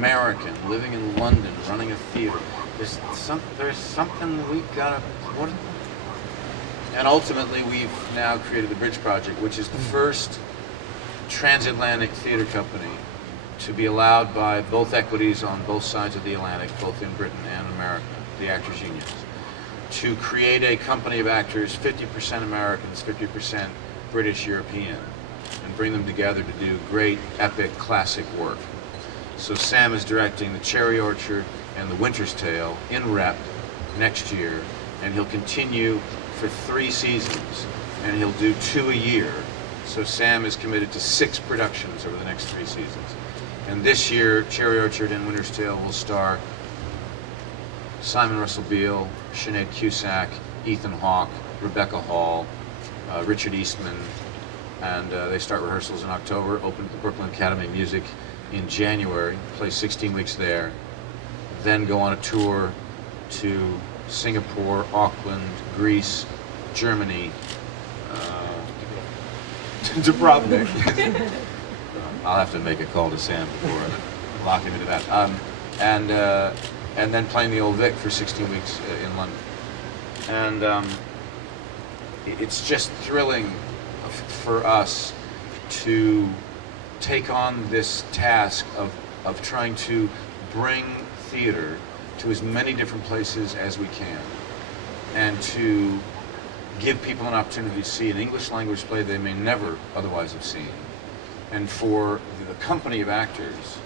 American living in London, running a theater. There's something we gotta. And ultimately, we've now created the Bridge Project, which is the first transatlantic theater company to be allowed by both equities on both sides of the Atlantic, both in Britain and America, the actors' unions, to create a company of actors, 50% Americans, 50% British European, and bring them together to do great, epic, classic work. So Sam is directing The Cherry Orchard and The Winter's Tale in rep next year, and he'll continue for 3 seasons, and he'll do 2 a year. So Sam is committed to 6 productions over the next 3 seasons. And this year, Cherry Orchard and Winter's Tale will star Simon Russell Beale, Sinead Cusack, Ethan Hawke, Rebecca Hall, Richard Eastman, and they start rehearsals in October, open at the Brooklyn Academy of Music in January, play 16 weeks there, then go on a tour to Singapore, Auckland, Greece, Germany, Dubrovnik. I'll have to make a call to Sam before I lock him into that. And then playing the Old Vic for 16 weeks in London. And it's just thrilling for us to take on this task of trying to bring theater to as many different places as we can, and to give people an opportunity to see an English language play they may never otherwise have seen, and for the company of actors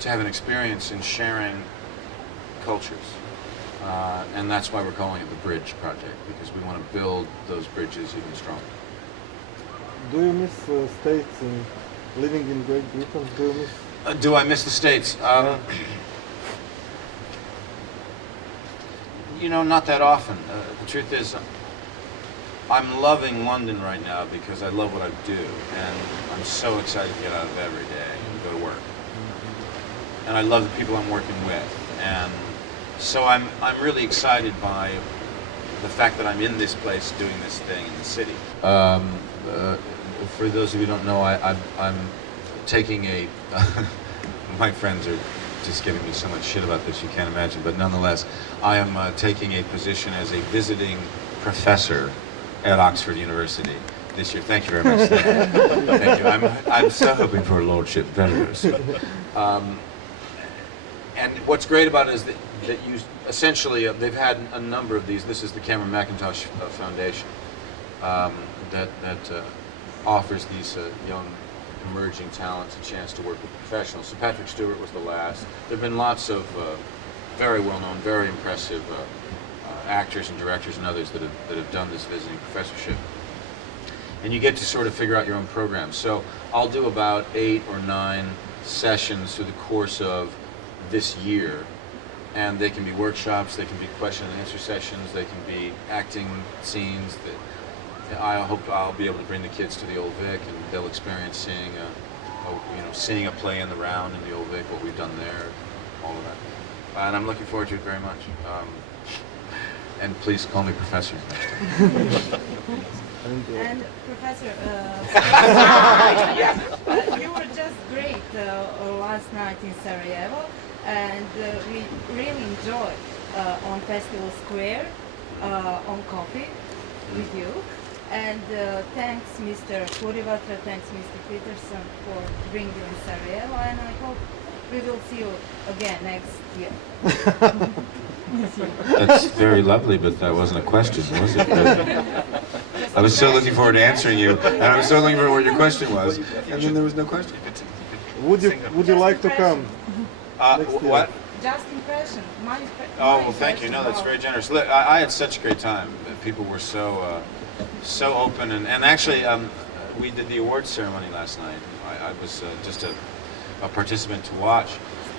to have an experience in sharing cultures. And that's why we're calling it the Bridge Project, because we want to build those bridges even stronger. Do you miss States living in Great Britain? Do you miss? Do I miss the States? You know, not that often. The truth is, I'm loving London right now because I love what I do, and I'm so excited to get out of bed every day and go to work. And I love the people I'm working with, and so I'm really excited by the fact that I'm in this place doing this thing in the city. For those of you who don't know, I'm taking a. My friends are just giving me so much shit about this you can't imagine, but nonetheless, I am taking a position as a visiting professor at Oxford University this year. Thank you very much. Thank you. I'm so hoping for a lordship very soon. And what's great about it is that you essentially they've had a number of these. This is the Cameron McIntosh Foundation that offers these young emerging talents a chance to work with professionals. So Patrick Stewart was the last. There have been lots of very well-known, very impressive actors and directors and others that have done this visiting professorship. And you get to sort of figure out your own program. So I'll do about 8 or 9 sessions through the course of this year, and they can be workshops, they can be question and answer sessions, they can be acting scenes. I hope I'll be able to bring the kids to the Old Vic, and they'll experience seeing a play in the round in the Old Vic, what we've done there, all of that. And I'm looking forward to it very much. And please call me Professor next time. And Professor, you were just great last night in Sarajevo, and we really enjoyed on Festival Square on coffee with you. And thanks Mr. Kurivatra, thanks Mr. Peterson for bringing you in Sarajevo, and I hope we will see you again next year. That's very lovely, but that wasn't a question, was it? I was so looking forward to answering you, and I was so looking forward to what your question was, and then there was no question. Would you like to come? What? Just impression. My Oh, well, thank you. No, that's very generous. Look, I had such a great time. People were so open, and actually, we did the awards ceremony last night. I was just a participant to watch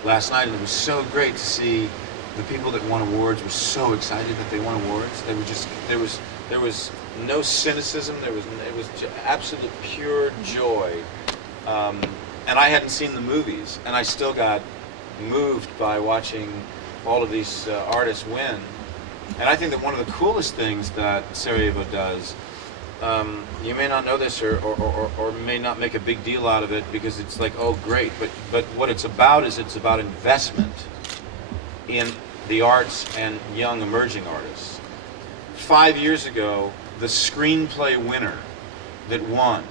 last night, and it was so great to see the people that won awards were so excited that they won awards. They were just there was no cynicism. It was absolute pure joy. And I hadn't seen the movies, and I still got moved by watching all of these artists win. And I think that one of the coolest things that Sarajevo does you may not know this or may not make a big deal out of it because it's like, oh, great. But what it's about is it's about investment in the arts and young emerging artists. 5 years ago, the screenplay winner that won,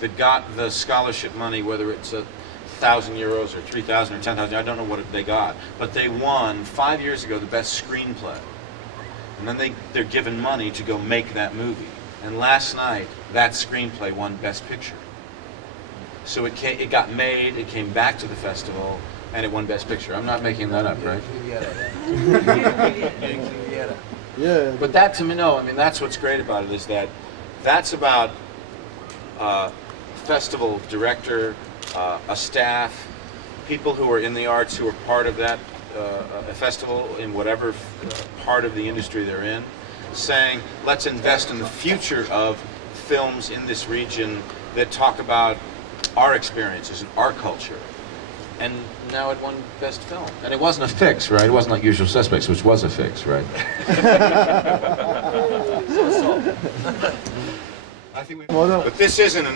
that got the scholarship money, whether it's €1,000 or 3,000 or 10,000, I don't know what they got, but they won 5 years ago the best screenplay. And then they're given money to go make that movie. And last night, that screenplay won Best Picture. So it got made, it came back to the festival, and it won Best Picture. I'm not making that up, right? Yeah. But that, to me, no, I mean, that's what's great about it, is that that's about festival director, a staff, people who are in the arts who are part of that festival in whatever part of the industry they're in, saying, let's invest in the future of films in this region that talk about our experiences and our culture. And now it won Best Film. And it wasn't a fix, right? It wasn't like Usual Suspects, which was a fix, right? I think but this isn't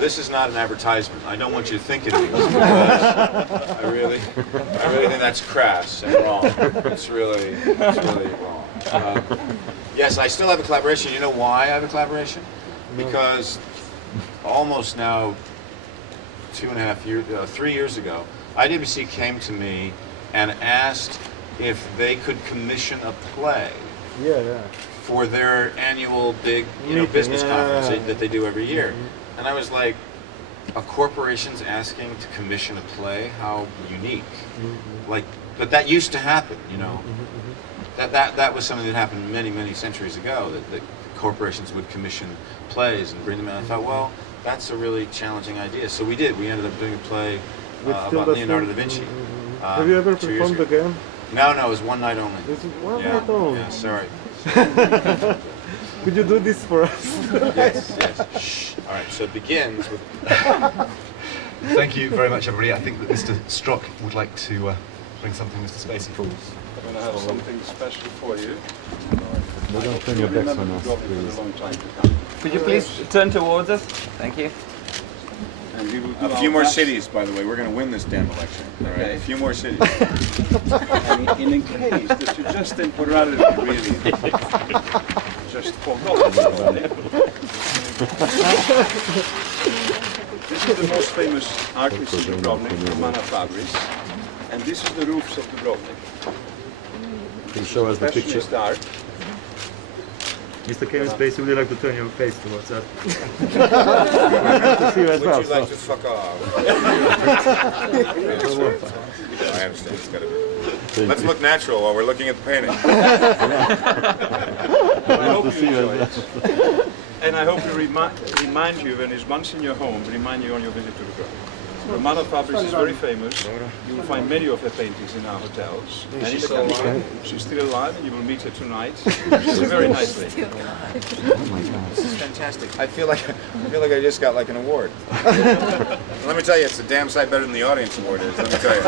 this is not an advertisement. I don't want you to think it is, because I really think that's crass and wrong. It's really wrong. Yes, I still have a collaboration. You know why I have a collaboration? Because almost now 3 years ago, IWC came to me and asked if they could commission a play. Yeah. For their annual big, business conference that they do every year. And I was like, a corporation's asking to commission a play? How unique. Like, but that used to happen, That was something that happened many, many centuries ago, that corporations would commission plays and bring them in. I thought, well, that's a really challenging idea. So we did. We ended up doing a play about Leonardo da Vinci. Have you ever performed again? No, it was one night only. This is one night only? Yeah, sorry. Could you do this for us? Yes. Shh. All right, so it begins with... Thank you very much, everybody. I think that Mr. Strock would like to bring something, Mr. Spacey. I'm going to have something special for you. Don't turn your backs on us, please. A long time to come. Could you please turn towards us? Thank you. And we will do A few our more best. cities, by the way. We're going to win this damn election. All right, Okay. a few more cities. And in case that you just temporarily really just forgot about it. This is the most famous artist in Dubrovnik, Romana Fabris. And this is the roofs of Dubrovnik. Can you show us the picture? Specialist art. Mr. Kevin Spacey, would you like to turn your face towards us? To see you as well. Would you like to fuck off? I understand. It's got to be. Let's look natural while we're looking at the painting. I hope you enjoy it. And I hope to remind you, when it's once in your home, remind you on your visit to the grove. Romana Fabris is very famous. You will find many of her paintings in our hotels. She's still alive. She's still alive, and you will meet her tonight. She's a very nice lady. This is fantastic. I feel like I just got like an award. Let me tell you, it's a damn sight better than the audience award is. Let me tell you.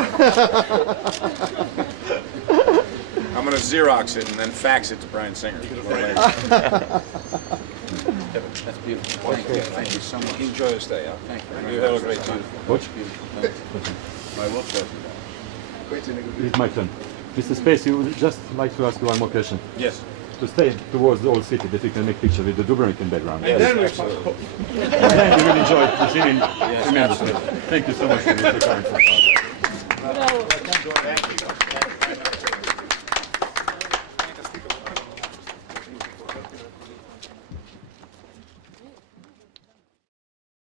I'm going to Xerox it and then fax it to Brian Singer. That's beautiful. Thank you so much. Enjoy your stay. Yeah? Thank you. You have a great time. Watch. I will try. It's my turn. Mr. Spacey, would just like to ask you one more question. Yes. To stay towards the old city, that you can make pictures with the Dubrovnik in background. Yes, then we absolutely. And then you will enjoy the scene tremendously. Thank you so much for this. No. Thank you.